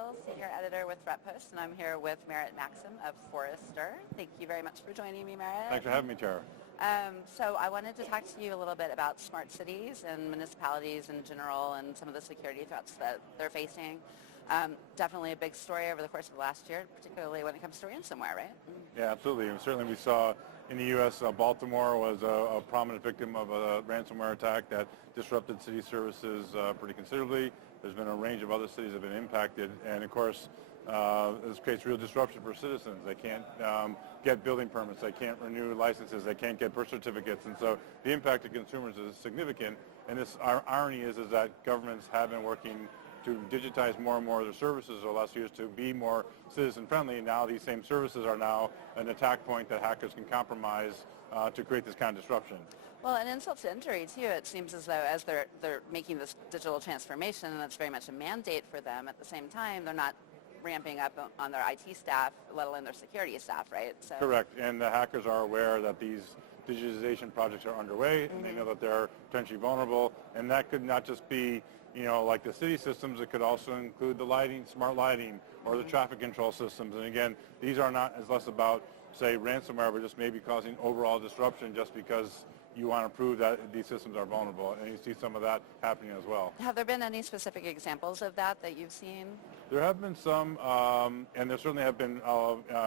Gill, Senior Editor with Threatpost, and I'm here with Merritt Maxim of Forrester. Thank you very much for joining me, Merritt. Thanks for having me, Tara. So I wanted to talk to you a little bit about smart cities and municipalities in general and some of the security threats that they're facing. Definitely a big story over the course of the last year, particularly when it comes to ransomware, right? Yeah, absolutely. And certainly we saw in the U.S., Baltimore was a prominent victim of a ransomware attack that disrupted city services pretty considerably. There's been a range of other cities that have been impacted. And of course, this creates real disruption for citizens. They can't get building permits. They can't renew licenses. They can't get birth certificates. And so the impact to consumers is significant. And this irony is that governments have been working to digitize more and more of their services over the last few years to be more citizen-friendly. And now these same services are now an attack point that hackers can compromise to create this kind of disruption. Well, and insult to injury, too, it seems as though as they're making this digital transformation, and it's very much a mandate for them, at the same time, they're not ramping up on their IT staff, let alone their security staff, right? So. Correct. And the hackers are aware that these digitization projects are underway, and they know that they're potentially vulnerable. And that could not just be, like the city systems, it could also include the lighting, smart lighting, or the traffic control systems. And again, these are not as less about, say, ransomware, but just maybe causing overall disruption just because you want to prove that these systems are vulnerable. And you see some of that happening as well. Have there been any specific examples of that you've seen? There have been some, and there certainly have been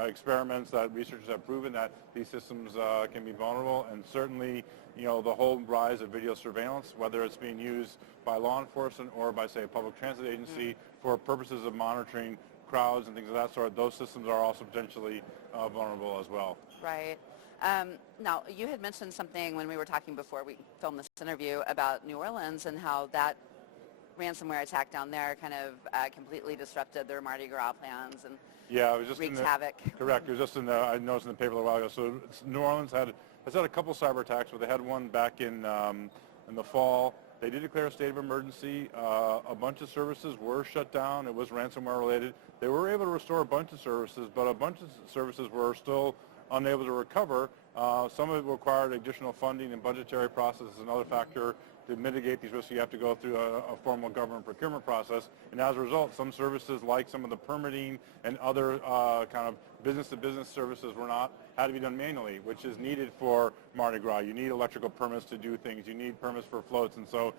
experiments that researchers have proven that these systems can be vulnerable. And certainly, the whole rise of video surveillance, whether it's being used by law enforcement or by, say, a public transit agency for purposes of monitoring crowds and things of that sort, those systems are also potentially vulnerable as well. Right. Now, you had mentioned something when we were talking before we filmed this interview about New Orleans and how that ransomware attack down there kind of completely disrupted their Mardi Gras plans and wreaked havoc. Correct. It was just I noticed in the paper a while ago. So New Orleans has had a couple cyber attacks, but they had one back in the fall. They did declare a state of emergency. A bunch of services were shut down. It was ransomware related. They were able to restore a bunch of services, but a bunch of services were still unable to recover. Some of it required additional funding and budgetary processes. Another factor to mitigate these risks, you have to go through a formal government procurement process. And as a result, some services like some of the permitting and other kind of business-to-business services had to be done manually, which is needed for Mardi Gras. You need electrical permits to do things. You need permits for floats. And so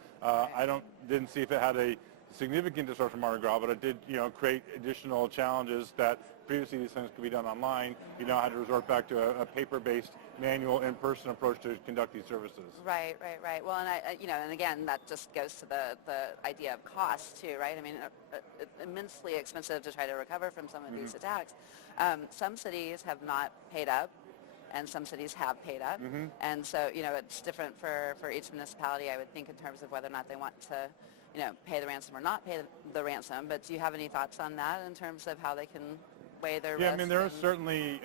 didn't see if it had a significant disruption Mardi Gras, but it did, create additional challenges that previously these things could be done online. You now had to resort back to a paper-based, manual, in-person approach to conduct these services. Right. Well, and and again, that just goes to the idea of cost too, right? I mean, it's immensely expensive to try to recover from some of these attacks. Some cities have not paid up, and some cities have paid up, and so it's different for each municipality, I would think, in terms of whether or not they want to pay the ransom or not pay the ransom. But do you have any thoughts on that in terms of how they can weigh their risk? Yeah, I mean, there is certainly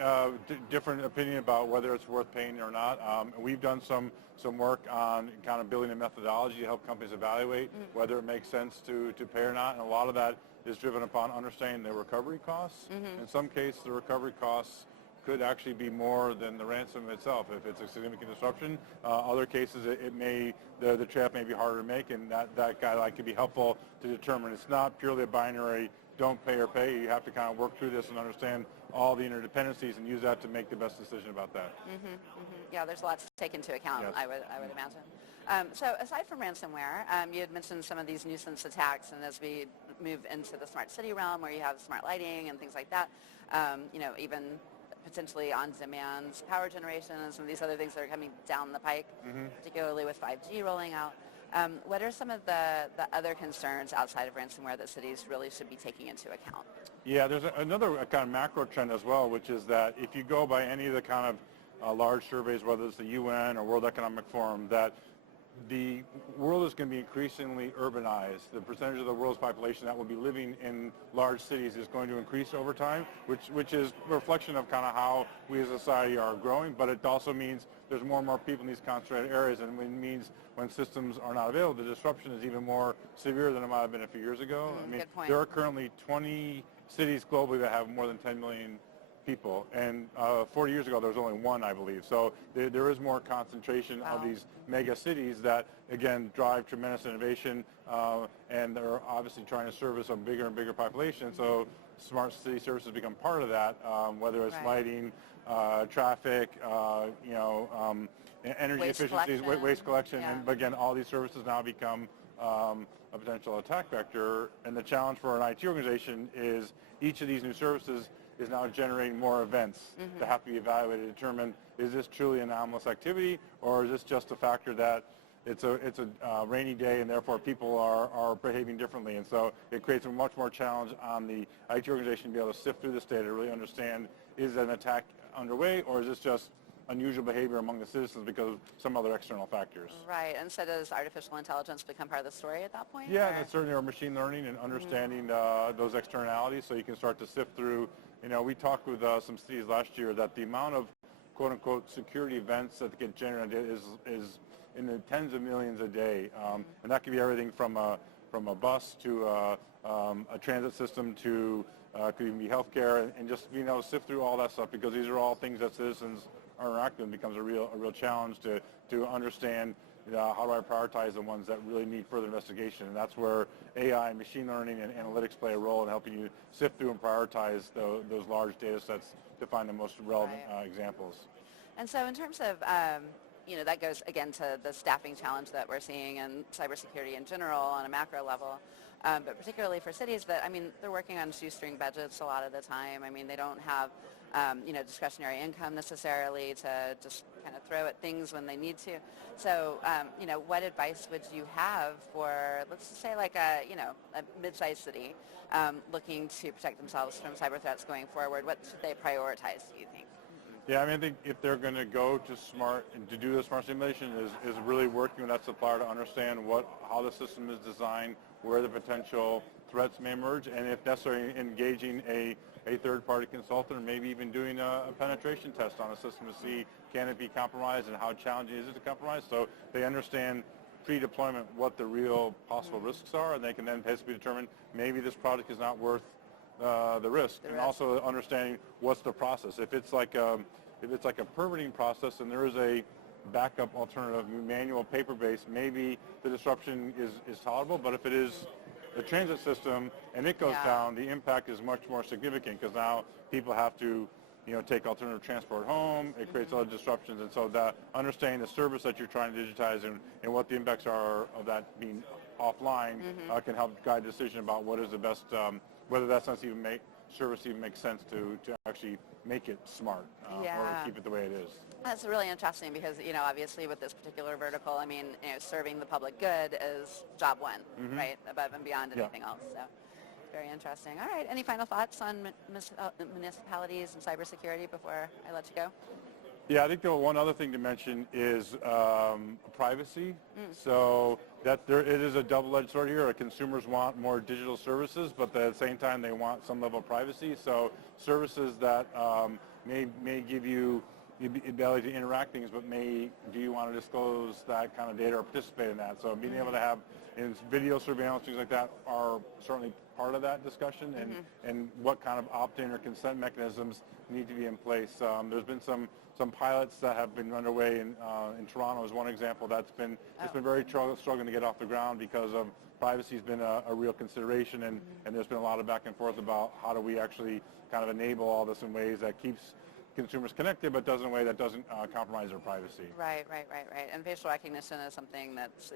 different opinion about whether it's worth paying or not. We've done some work on kind of building a methodology to help companies evaluate whether it makes sense to pay or not. And a lot of that is driven upon understanding the recovery costs. In some cases, the recovery costs could actually be more than the ransom itself if it's a significant disruption. Other cases, the trade-off may be harder to make, and that guideline can be helpful to determine. It's not purely a binary don't pay or pay. You have to kind of work through this and understand all the interdependencies and use that to make the best decision about that. Yeah, there's lots to take into account, yes. I would imagine. So aside from ransomware, you had mentioned some of these nuisance attacks, and as we move into the smart city realm where you have smart lighting and things like that, even potentially on-demand power generation and some of these other things that are coming down the pike, particularly with 5G rolling out. What are some of the other concerns outside of ransomware that cities really should be taking into account? Yeah, there's another kind of macro trend as well, which is that if you go by any of the kind of large surveys, whether it's the UN or World Economic Forum, that the world is going to be increasingly urbanized. The percentage of the world's population that will be living in large cities is going to increase over time, which is a reflection of kind of how we as a society are growing, but it also means there's more and more people in these concentrated areas, and it means when systems are not available, the disruption is even more severe than it might have been a few years ago. Good point. There are currently 20 cities globally that have more than 10 million people. And 40 years ago, there was only one, I believe. So there is more concentration of these mega cities that, again, drive tremendous innovation, and they're obviously trying to service a bigger and bigger population. So smart city services become part of that, whether it's lighting, traffic, energy efficiencies, waste collection, and again, all these services now become a potential attack vector. And the challenge for an IT organization is each of these new services is now generating more events that have to be evaluated to determine, is this truly anomalous activity, or is this just a factor that it's a rainy day and therefore people are behaving differently? And so it creates a much more challenge on the IT organization to be able to sift through this data to really understand, is an attack underway, or is this just unusual behavior among the citizens because of some other external factors. Right, and so does artificial intelligence become part of the story at that point? Yeah, and certainly our machine learning and understanding those externalities, so you can start to sift through. We talked with some cities last year that the amount of quote-unquote security events that get generated is in the tens of millions a day, and that could be everything from a bus to a transit system to could even be healthcare, and just being able to sift through all that stuff, because these are all things that citizens are interacting with. Becomes a real challenge to understand how do I prioritize the ones that really need further investigation, and that's where AI, machine learning, and analytics play a role in helping you sift through and prioritize those large data sets to find the most relevant examples. And so in terms of that goes again to the staffing challenge that we're seeing in cybersecurity in general on a macro level, but particularly for cities that, they're working on shoestring budgets a lot of the time. They don't have, discretionary income necessarily to just kind of throw at things when they need to. So, what advice would you have for, let's just say like a mid-sized city looking to protect themselves from cyber threats going forward? What should they prioritize, do you think? Yeah, I think if they're going to go to smart and to do the smart simulation is really working with that supplier to understand how the system is designed, where the potential threats may emerge, and if necessary, engaging a third-party consultant, or maybe even doing a penetration test on a system to see, can it be compromised and how challenging is it to compromise, so they understand pre-deployment what the real possible risks are, and they can then basically determine maybe this product is not worth the risk. And also understanding what's the process. If it's like a permitting process and there is a backup alternative, manual, paper-based, maybe the disruption is tolerable, but if it is the transit system and it goes down, the impact is much more significant, because now people have to take alternative transport home. It creates other disruptions, and so that understanding the service that you're trying to digitize and what the impacts are of that being offline can help guide a decision about what is the best, whether that service even makes sense to actually make it smart or keep it the way it is. That's really interesting because, obviously with this particular vertical, serving the public good is job one, right, above and beyond anything else. So very interesting. All right, any final thoughts on municipalities and cybersecurity before I let you go? Yeah, I think the one other thing to mention is privacy. So that it is a double-edged sword here. Consumers want more digital services, but at the same time they want some level of privacy. So services that may give you the ability to interact things, but do you want to disclose that kind of data or participate in that? So being able to have video surveillance, things like that, are certainly part of that discussion, and what kind of opt-in or consent mechanisms need to be in place. There's been some pilots that have been underway in Toronto as one example. That's been it's been very struggling to get off the ground because of privacy has been a real consideration, and there's been a lot of back and forth about how do we actually kind of enable all this in ways that keeps consumers connected, but does in a way that doesn't compromise their privacy. Right. And facial recognition is something that's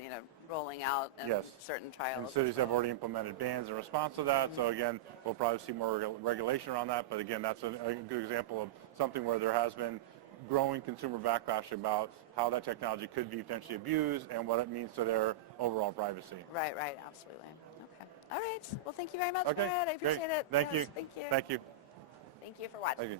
rolling out in certain trials. And cities have already implemented bans in response to that. So again, we'll probably see more regulation around that. But again, that's a good example of something where there has been growing consumer backlash about how that technology could be potentially abused and what it means to their overall privacy. Right, absolutely. Okay. All right. Well, thank you very much, Okay. Merritt. I appreciate it. Thank you. Thank you. Thank you. Thank you for watching. Okay.